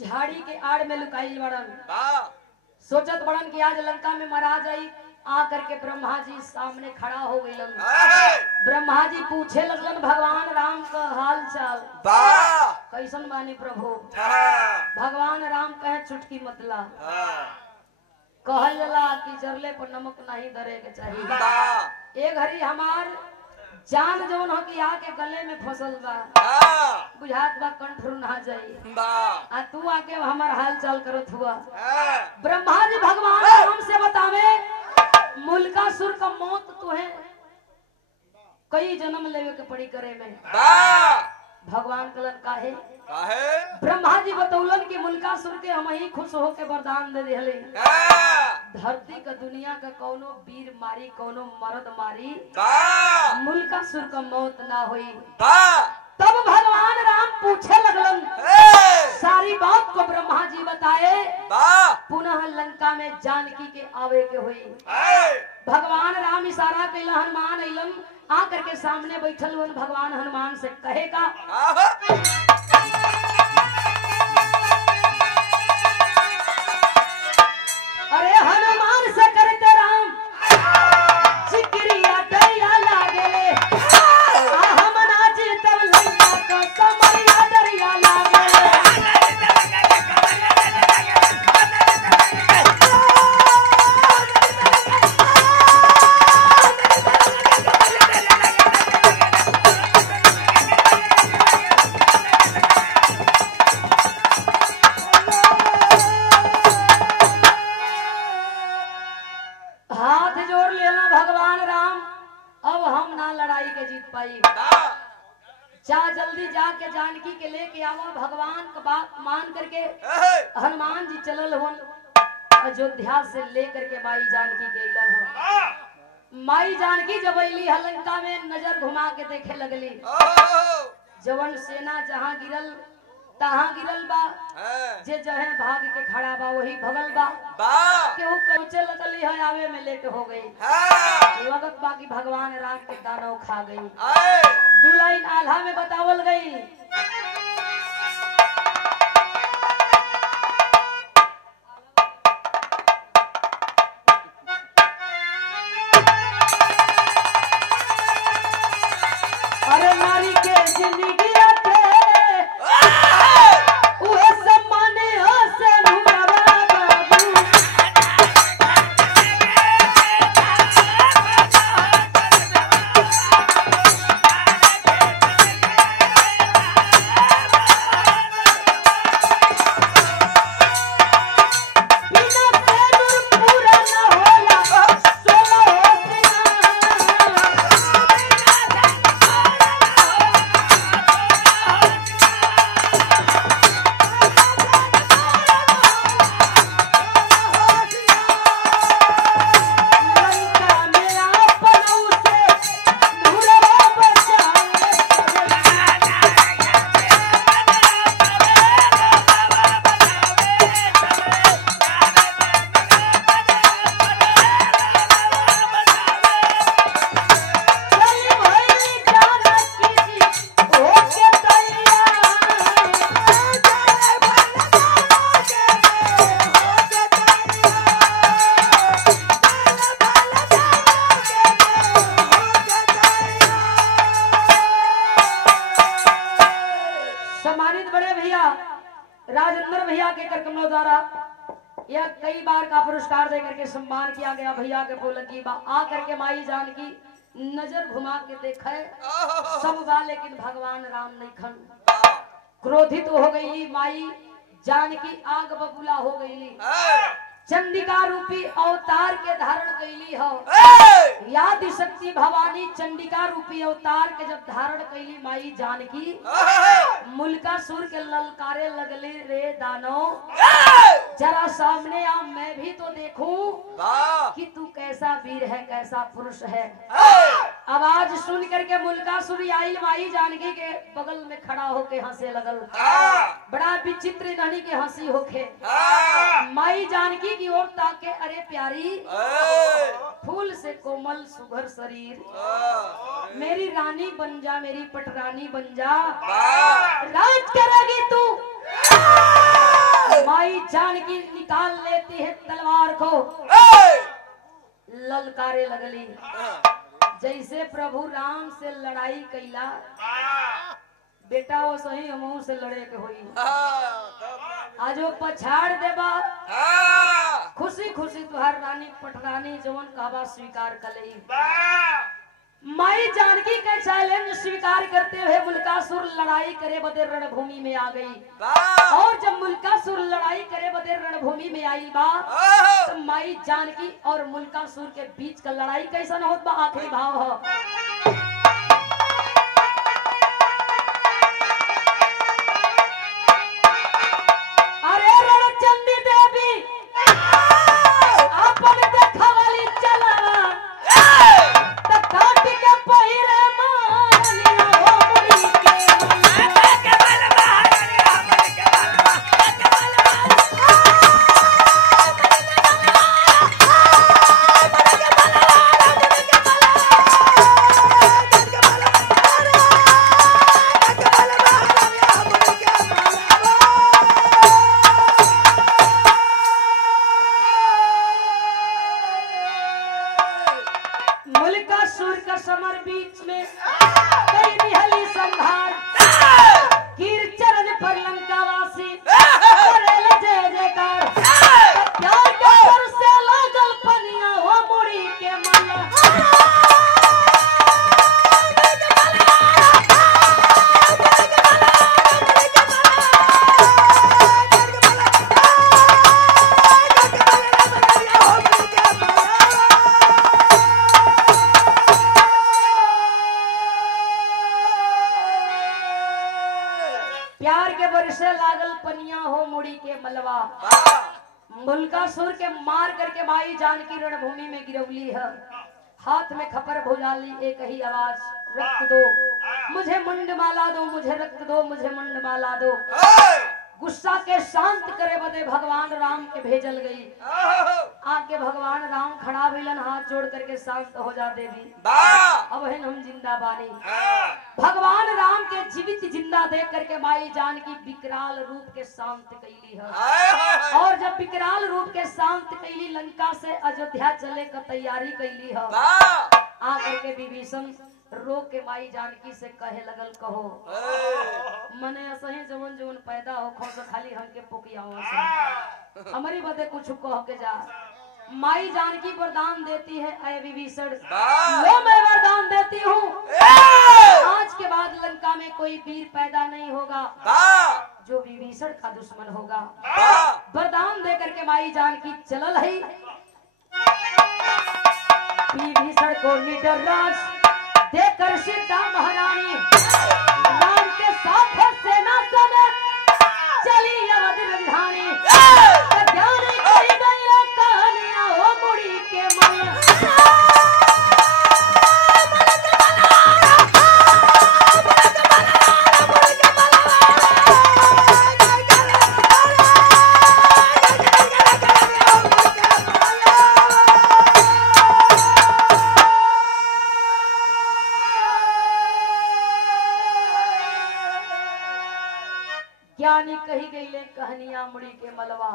झाड़ी के आड़ में लुकाई बड़न। सोचत बड़न कि आज लंका में मरा जाई। आ करके ब्रह्मा जी सामने खड़ा हो गइलन। ब्रह्मा जी पूछे लगलन भगवान राम का हाल चाल कैसन बानी प्रभु। भगवान राम कहे चुटकी मतला कहल जला कि जरले पर नमक नहीं धरे के चाहिए। ए घड़ी हमार जान जौन हो कि आके गले में फसल बा बुझात बा कंठ रुना जाई आ तू आके हमार हाल चाल करत हुआ। ब्रह्मा जी भगवान राम से बतावे मुल्कासुर का मौत तुहे कई जन्म लेवे के पड़ी करे में। भगवान कलन काहे ब्रह्मा जी बतौलन कि मुल्कासुर के हम ही खुश होके वरदान दे दिहले। धरती का दुनिया का कौनो वीर मारी कौनो मर्द मारी मुल्कासुर का मौत ना हुई। तब भगवान राम पूछे लगलन सारी बात को ब्रह्मा जी बताए। पुनः लंका में जानकी के आवे के हुई। भगवान राम इशारा कैला हनुमान अइलन आकर के सामने बैठल हुन। भगवान हनुमान से कहेगा अरे हनुमान से करते राम जिक्रिया दरिया लागे हम ना जीतब लंका का समरिया दरिया लागे। जा जल्दी जाके जानकी के लेके आवा। भगवान का बात मान करके हनुमान जी चलल हुन अयोध्या से लेकर के माई जानकी के अइलन हो। माई जानकी जब अइली लंका में नजर घुमा के देखे लगली। जवन सेना जहाँ गिरल तहाँ गिरल बा जे जहे भाग के खड़ा बा वही भगल बा। केहू पहुंचे लगली है आवे में लेट हो गई। लगत बा कि भगवान राम के दानव खा गई। दू लाइन आल्हा में बतावल गई अरे नारी के जिंदगी राजेंद्र भैया के कार्यक्रमों द्वारा यह कई बार का पुरस्कार देकर के सम्मान किया गया। भैया के बोलन की आ करके माई जानकी नजर घुमा के देखे सब बा लेकिन भगवान राम नहीं खन। क्रोधित हो गई माई जानकी आग बबूला हो गई। चंडिका रूपी अवतार के धारण कैली हो। याद शक्ति भवानी चंडिका रूपी अवतार के जब धारण कैली माई जानकी मुल्कासुर के ललकारे लगले रे दानव जरा सामने आ मैं भी तो देखूं कि तू कैसा वीर है कैसा पुरुष है। आवाज सुन करके मुल्कासुर आई माई जानकी के बगल में खड़ा होके हंसे लगल। बड़ा विचित्र नहनी के हंसी होके माई जानकी की ओर ताके अरे प्यारी फूल से कोमल सुघर शरीर मेरी रानी बन जा मेरी पटरानी बन जा राज करेगी तू। माई जानकी निकाल लेती है तलवार को, ललकारे लगली जैसे प्रभु राम से लड़ाई कैला बेटा वो सही हमहू से लड़े के होई। आज वो पछाड़ देबा खुशी खुशी तुहार रानी पटरानी जवन कहबा स्वीकार कलई। माई जानकी का चैलेंज स्वीकार करते हुए मुल्कासुर लड़ाई करे बदे रणभूमि में आ गई। और जब मुल्कासुर लड़ाई करे बदे रणभूमि में आई बा तो माई जानकी और मुल्कासुर के बीच का लड़ाई कैसा होत बा आखिरी भाव हो। अरे रणचंडी देवी अपन देखा वाली चला मुल्कासुर के मार करके माई जानकी रणभूमि में गिरवली है। हाथ में खपर भुजाली एक ही आवाज, रक्त दो मुझे मुंडमाला दो, मुझे रक्त दो मुझे मुंडमाला दो। गुस्सा के शांत करे बदे भगवान राम के भेजल गई। आके भगवान राम खड़ा भइलन, हाथ जोड़ करके शांत हो जा देवी, अब है हम जिंदा बानी। भगवान राम के जीवित जिंदा देख करके माई जानकी विकराल रूप के शांत कैली है। और जब विकराल रूप के शांत कैली लंका से अयोध्या चले का तैयारी कैली है। आकर के विभीषण रो के माई जानकी से कहे लगल, कहो मने सही जवन जवन पैदा हो खो से खाली हमके पुकियाओ हमारी बदे कुछ कह के जा। माई जानकी वरदान देती है, ऐ विभीषण लो मैं वरदान देती हूँ, आज के बाद लंका में कोई वीर पैदा नहीं होगा जो विभीषण का दुश्मन होगा। वरदान दे करके माई जानकी चलल है। विभीषण को निडर राज देकर सीता महारानी राम के साथ सेना समेत चली अवध राजधानी। ज्ञानी कही गई कहानियां हो मुड़ी के मन। ज्ञानी कही गई ले कहानियां मुड़ी के मलवा।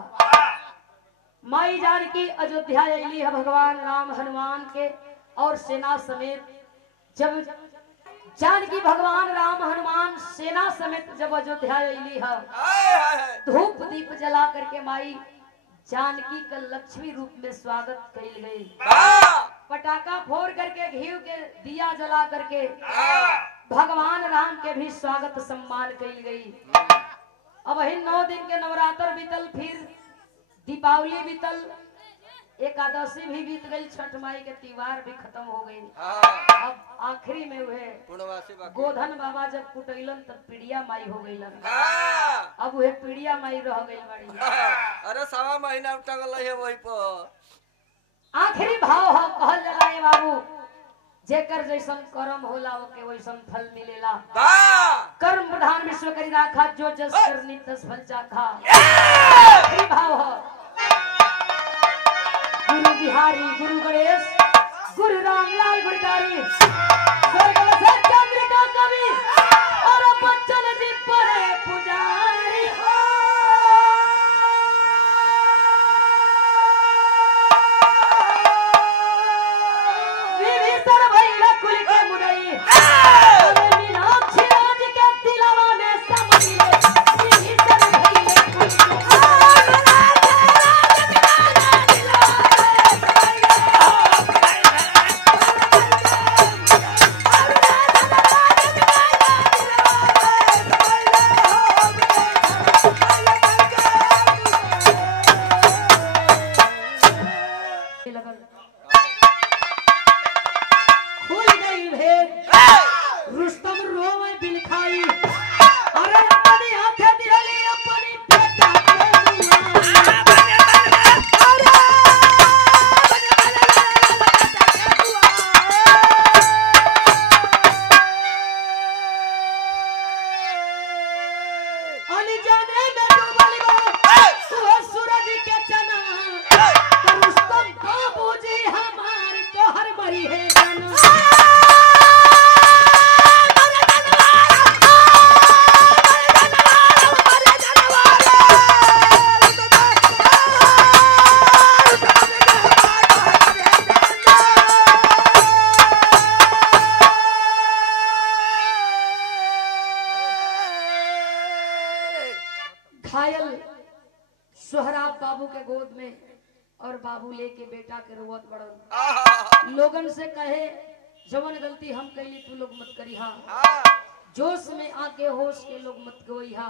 माई जानकी अयोध्या अली है भगवान राम हनुमान के और सेना समेत। जब जानकी भगवान राम हनुमान सेना समेत जब अयोध्या अली है, धूप दीप जला करके माई जानकी का लक्ष्मी रूप में स्वागत कइल गई। पटाखा फोड़ करके घी के दिया जला करके भगवान राम के भी स्वागत सम्मान कइल गई। अब ही 9 दिन के नवरात्र बीतल, फिर दीपावली बीतल, एकादशी भी बीत गई, छठ माई के त्योहार भी खत्म हो गई। अब आखिरी में हुए गोधन बाबा जब कुटैलन तब पीड़िया माई हो गईलन। अब वह पीड़िया माई रह गई बड़ी। अरे सवा महीना टगल है वही पर। आखिरी भाव हो कहल जाला ए बाबू, जेकर जैसन कर्म होला ओके वैसन फल मिलेला। कर्म प्रधान विश्व करी राखा, जो जस करनी तस फल चाखा। आखिरी भाव हो गुरु बिहारी गुरु गणेश गुरु रामलाल गुड़कारी स्वर्ग से चंद्रिका कवि और बच्चन जी परे पुजारी हो। सोहराब बाबू के गोद में और बाबू लेके बेटा के रोवत बड़न। लोगन से कहे जवन गलती हम कैली तू लोग मत करिहा, जोश में आके होश के लोग मत गोइहा।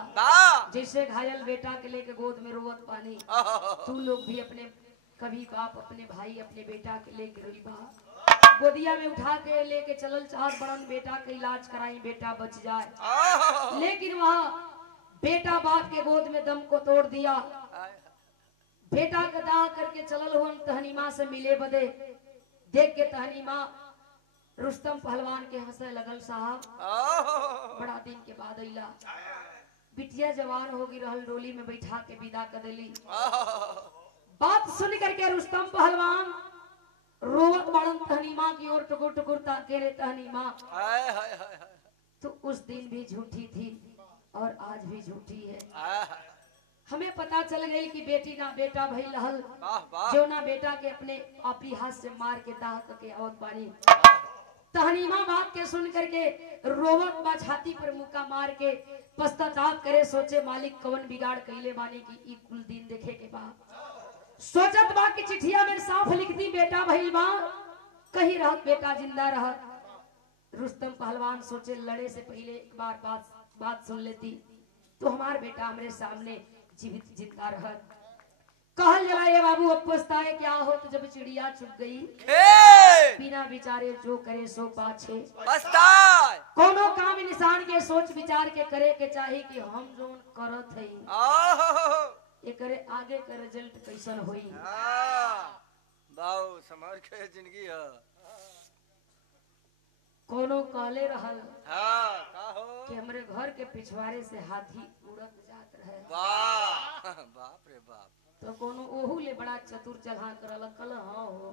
जैसे घायल बेटा के लेके गोद में रोवत पानी, तू लोग भी अपने कभी बाप अपने भाई अपने बेटा के लेके रोई बा। गोदिया में उठा के लेके चलल चाहत बड़न, बेटा के इलाज कराई बेटा बच जाए। लेकिन वहाँ बेटा बाप के गोद में दम को तोड़ दिया। बेटा का दाह करके चलल हुन तहनी माँ से मिले बदे। देख के तहनी माँ रुस्तम पहलवान के हंसे लगल, साहब बड़ा दिन के बाद अइला, बिटिया जवान होगी रहल, डोली में बैठा के विदा कर देली। बात सुन करके रुस्तम पहलवान रोवत बड़न तहनी माँ की ओर, टुकुर टुकुर ताके रे तहनी माँ। तो उस दिन भी झूठी थी और आज भी झूठी है। हमें पता चल गई कि बेटी ना बेटा भई लहल, जो ना बेटा के अपने आपी हाथ से मार के दाह के आवत बानी। तहनीमा बात के सुन करके रोवत बा, छाती पर मुक्का मार के पश्चाताप करे, सोचे मालिक कवन बिगाड़ कैले बानी की ई कुल दिन देखे के बाद। सोचत बा कि चिट्ठिया में साफ लिख दी बेटा भई बा, कहीं रहत बेटा जिंदा रहत। रुस्तम पहलवान सोचे लड़े से पहले एक बार बात सुन लेती तो हमार बेटा हमारे सामने जीवित जिंदा रहत। कहल जला ये बाबू अब पछताए क्या हो, तो जब चिड़िया चुप गई बिना विचारे जो करे सो पाछे पछताए। कोनो काम इंसान के सोच विचार के करे के चाही कि हम जोन करत हई एकरे आगे के रिजल्ट कैसन होई। बाऊ समझ के जिंदगी है। कोनो कहले रहल का हो कि हमरे घर के पिछवाड़े से हाथी उड़त जात रहे। वाह बाप रे बाप। तो कोनो ओहू ले बड़ा चतुर चढ़ा करल, कल हाँ हो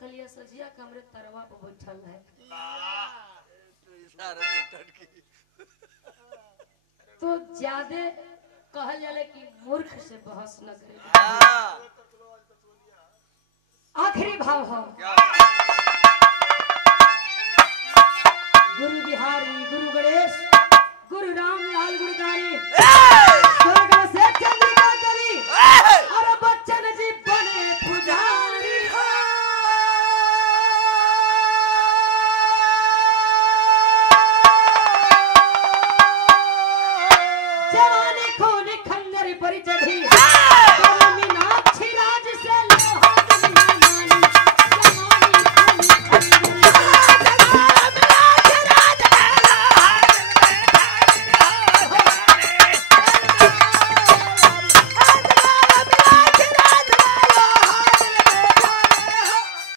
कलिया सजिया के हमरे तरवा पर बैठल है। तो ज्यादा कहल जाले कि मूर्ख से बहस न करे। आखिरी भाव हो गुरु बिहारी गुरु गणेश गुरु रामलाल गुरुदारी स्वर्ग से चंद्रिका करी और बच्चन जी बने पुजारी। जवानी खून खंजर पर चढ़ी